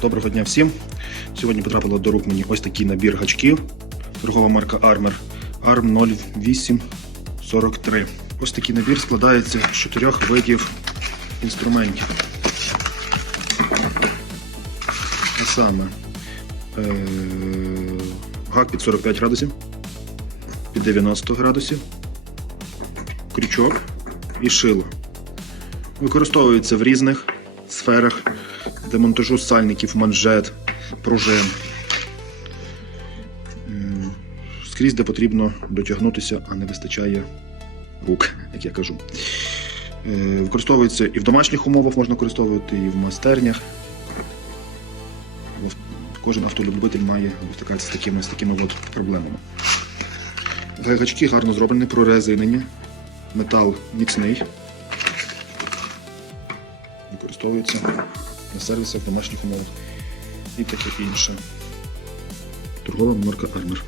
Доброго дня всім. Сьогодні потрапила до рук мені ось такий набір гачків. Торгова марка Armor ARM 0843. Ось такий набір складається з чотирьох видів інструментів. А саме е- гак під 45 градусів, під 90 градусів, крючок і шило. Використовується в різних сферах демонтажу сальників, манжет, пружин. Скрізь, де потрібно дотягнутися, а не вистачає рук, як я кажу. Е, Використовується і в домашніх умовах можна використовувати, і в майстернях. Кожен автолюбитель має стикатися з такими, з такими от проблемами. Гачки гарно зроблені, прорезинені, метал міцний використовується на сервісах, домашніх умов і таке інше. Торгова марка Armor.